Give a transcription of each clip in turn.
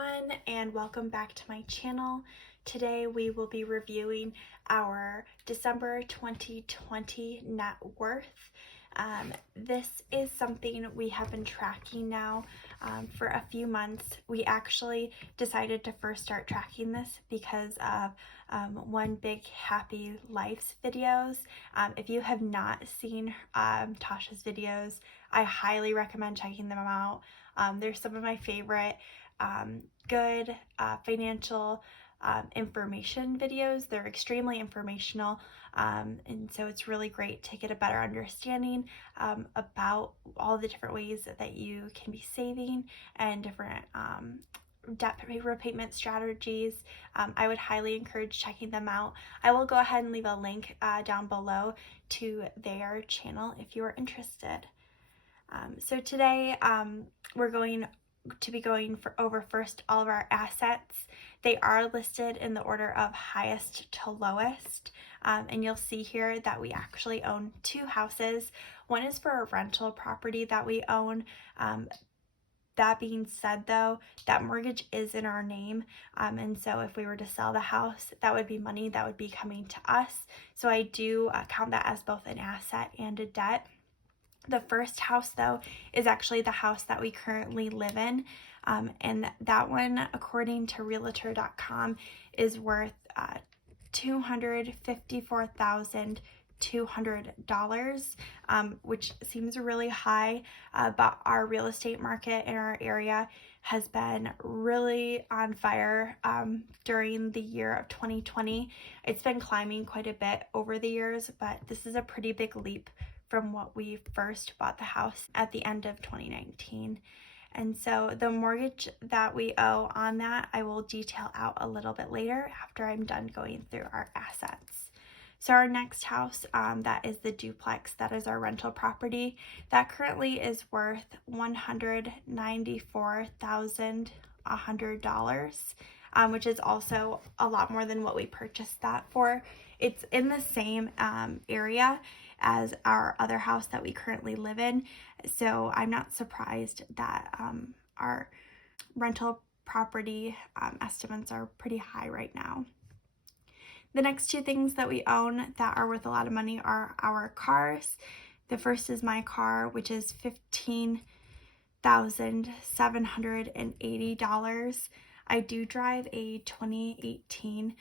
everyone, and welcome back to my channel. Today we will be reviewing our December 2020 net worth. This is something we have been tracking now for a few months. We actually decided to first start tracking this because of One Big Happy Life's videos. If you have not seen Tasha's videos, I highly recommend checking them out. They're some of my favorite good financial information videos. They're extremely informational, and so it's really great to get a better understanding about all the different ways that you can be saving and different debt repayment strategies. I would highly encourage checking them out. I will go ahead and leave a link down below to their channel if you are interested. So today we're going to be going over first all of our assets. They are listed in the order of highest to lowest, and you'll see here that we actually own two houses. One is for a rental property that we own. That being said, though, that mortgage is in our name, and so if we were to sell the house, that would be money that would be coming to us. So I do count that as both an asset and a debt. The first house, though, is actually the house that we currently live in, and that one, according to Realtor.com, is worth $254,200, which seems really high, but our real estate market in our area has been really on fire during the year of 2020. It's been climbing quite a bit over the years, but this is a pretty big leap from what we first bought the house at the end of 2019. And so the mortgage that we owe on that, I will detail out a little bit later after I'm done going through our assets. So our next house, that is the duplex, that is our rental property, that currently is worth $194,100, which is also a lot more than what we purchased that for. It's in the same area as our other house that we currently live in, so I'm not surprised that our rental property estimates are pretty high right now. The next two things that we own that are worth a lot of money are our cars. The first is my car, which is $15,780. I do drive a 2018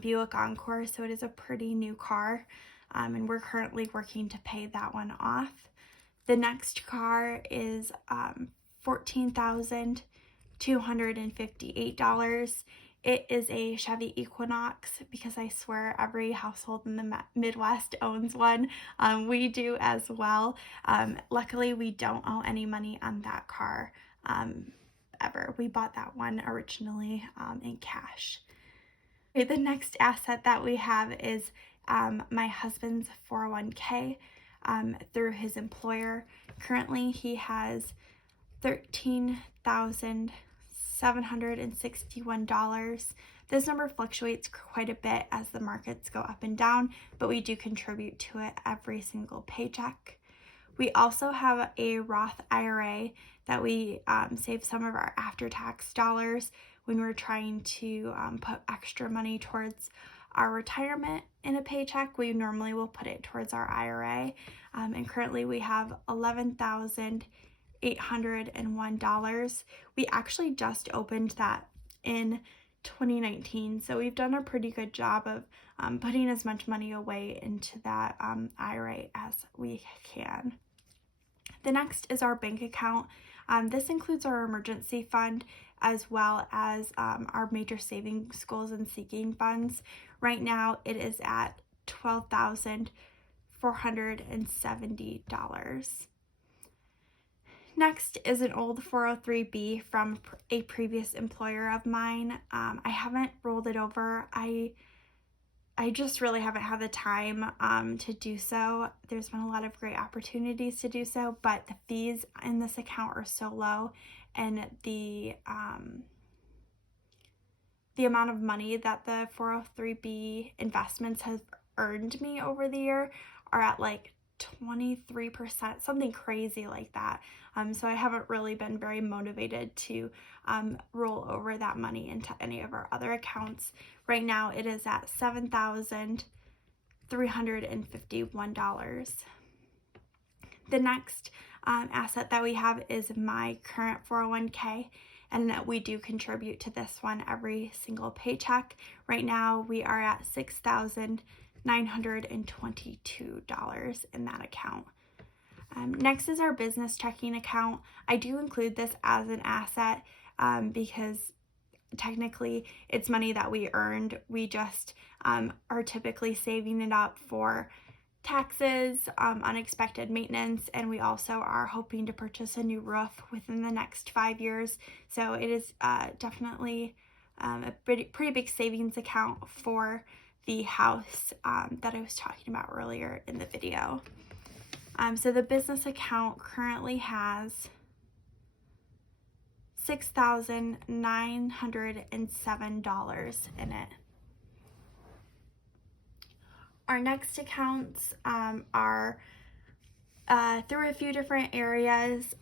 Buick Encore, so it is a pretty new car, and we're currently working to pay that one off. The next car is $14,258. It is a Chevy Equinox, because I swear every household in the Midwest owns one. We do as well. Luckily, we don't owe any money on that car ever. We bought that one originally in cash. Okay, the next asset that we have is my husband's 401k through his employer. Currently, he has $13,761. This number fluctuates quite a bit as the markets go up and down, but we do contribute to it every single paycheck. We also have a Roth IRA that we save some of our after-tax dollars when we're trying to put extra money towards our retirement in a paycheck. We normally will put it towards our IRA, and currently we have $11,801. We actually just opened that in 2019, so we've done a pretty good job of putting as much money away into that IRA as we can. The next is our bank account. This includes our emergency fund as well as our major savings goals and seeking funds. Right now it is at $12,470. Next is an old 403B from a previous employer of mine. I haven't rolled it over. I just really haven't had the time to do so. There's been a lot of great opportunities to do so, but the fees in this account are so low, and the amount of money that the 403B investments have earned me over the year are at like 23%, something crazy like that. So I haven't really been very motivated to roll over that money into any of our other accounts. Right now it is at $7,351. The next asset that we have is my current 401k, and that we do contribute to this one every single paycheck. Right now we are at $6,922 in that account. Next is our business checking account. I do include this as an asset because technically it's money that we earned. We just are typically saving it up for taxes, unexpected maintenance, and we also are hoping to purchase a new roof within the next 5 years. So it is definitely a pretty big savings account for the house that I was talking about earlier in the video. So the business account currently has $6,907 in it. Our next accounts are through a few different areas.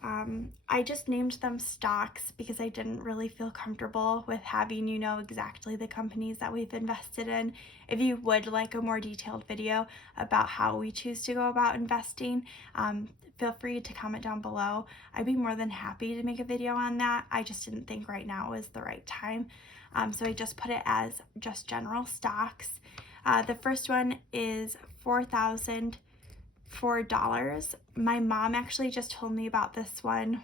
I just named them stocks because I didn't really feel comfortable with having you know exactly the companies that we've invested in. If you would like a more detailed video about how we choose to go about investing, feel free to comment down below. I'd be more than happy to make a video on that. I just didn't think right now was the right time. So I just put it as just general stocks. The first one is $4,004. My mom actually just told me about this one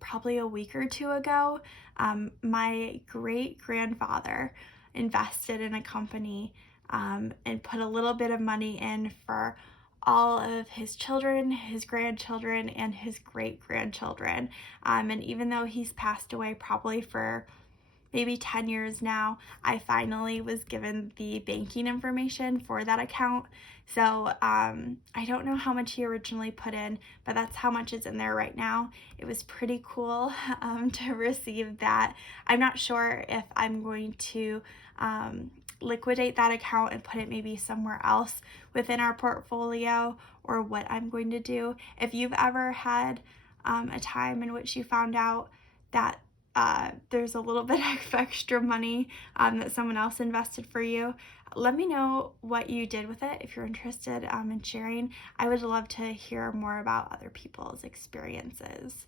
probably a week or two ago. My great-grandfather invested in a company and put a little bit of money in for all of his children, his grandchildren, and his great-grandchildren. And even though he's passed away probably for maybe 10 years now, I finally was given the banking information for that account. So I don't know how much he originally put in, but that's how much is in there right now. It was pretty cool to receive that. I'm not sure if I'm going to liquidate that account and put it maybe somewhere else within our portfolio, or what I'm going to do. If you've ever had a time in which you found out that there's a little bit of extra money that someone else invested for you, let me know what you did with it if you're interested in sharing. I would love to hear more about other people's experiences.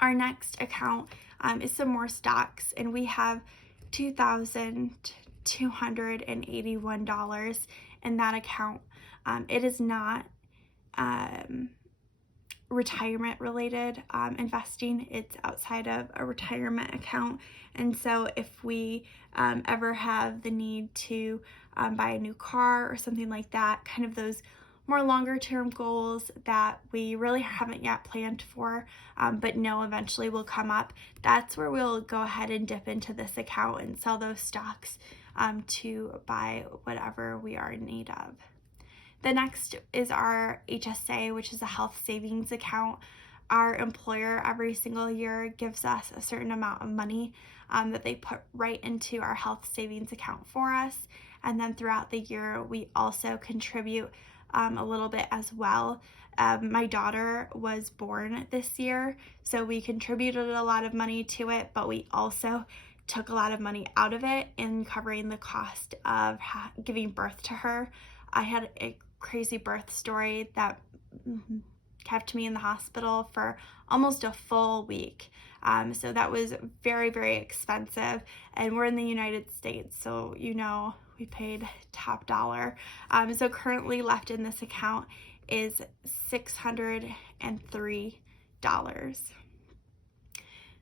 Our next account is some more stocks, and we have $2,281 in that account. It is not retirement related investing. It's outside of a retirement account, and so if we ever have the need to buy a new car or something like that, kind of those more longer term goals that we really haven't yet planned for but know eventually will come up, that's where we'll go ahead and dip into this account and sell those stocks to buy whatever we are in need of. The next is our HSA, which is a health savings account. Our employer every single year gives us a certain amount of money that they put right into our health savings account for us. And then throughout the year, we also contribute a little bit as well. My daughter was born this year, so we contributed a lot of money to it, but we also took a lot of money out of it in covering the cost of giving birth to her. I had a crazy birth story that kept me in the hospital for almost a full week. So that was very, very expensive, and we're in the United States, so you know we paid top dollar. So currently left in this account is $603.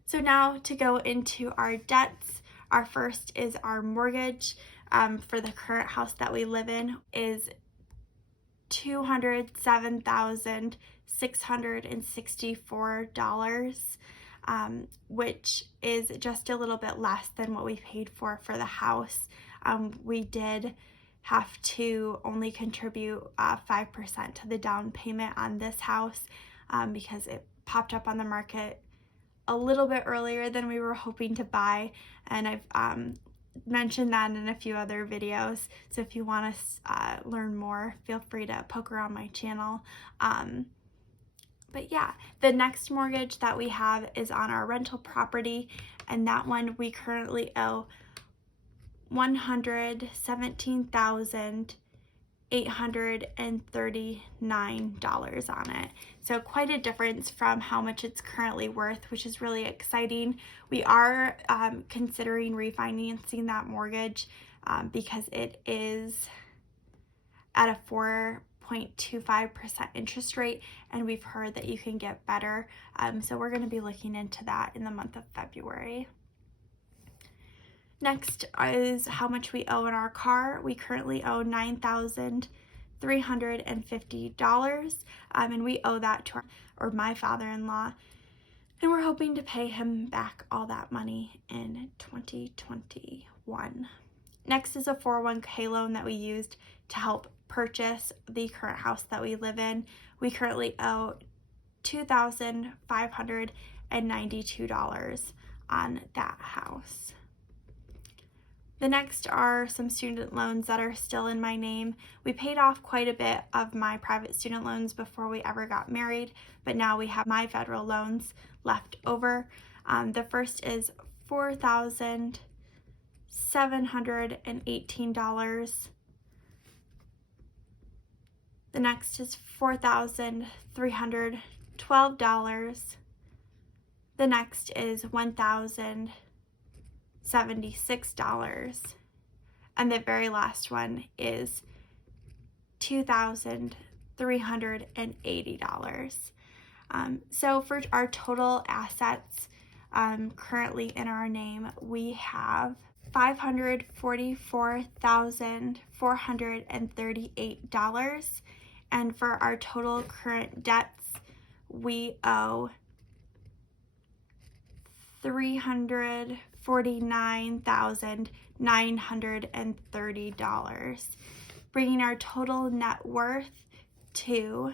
So now to go into our debts, our first is our mortgage for the current house that we live in is $207,664, which is just a little bit less than what we paid for the house. We did have to only contribute 5% to the down payment on this house because it popped up on the market a little bit earlier than we were hoping to buy, and I've mentioned that in a few other videos, so if you want to learn more, feel free to poke around my channel. But yeah, the next mortgage that we have is on our rental property, and that one we currently owe $117,839 on it. So quite a difference from how much it's currently worth, which is really exciting. We are considering refinancing that mortgage because it is at a 4.25% interest rate, and we've heard that you can get better. So we're going to be looking into that in the month of February. Next is how much we owe in our car. We currently owe $9,350, and we owe that to my father-in-law, and we're hoping to pay him back all that money in 2021. Next is a 401k loan that we used to help purchase the current house that we live in. We currently owe $2,592 on that house. The next are some student loans that are still in my name. We paid off quite a bit of my private student loans before we ever got married, but now we have my federal loans left over. The first is $4,718. The next is $4,312. The next is $1,076. And the very last one is $2,380. So for our total assets currently in our name, we have $544,438. And for our total current debts, we owe $349,930, bringing our total net worth to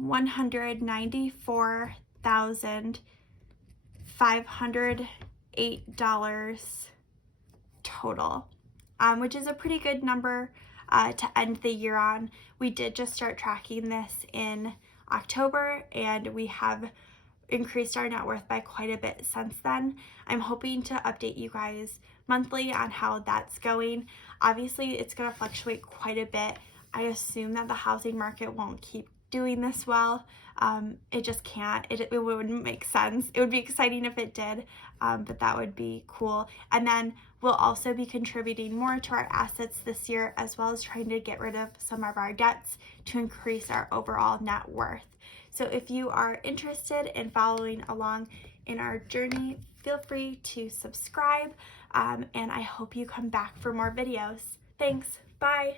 $194,508 total, which is a pretty good number to end the year on. We did just start tracking this in October, and we have increased our net worth by quite a bit since then. I'm hoping to update you guys monthly on how that's going. Obviously, it's going to fluctuate quite a bit. I assume that the housing market won't keep doing this well. It just can't. It wouldn't make sense. It would be exciting if it did, but that would be cool. And then we'll also be contributing more to our assets this year, as well as trying to get rid of some of our debts to increase our overall net worth. So if you are interested in following along in our journey, feel free to subscribe, and I hope you come back for more videos. Thanks. Bye.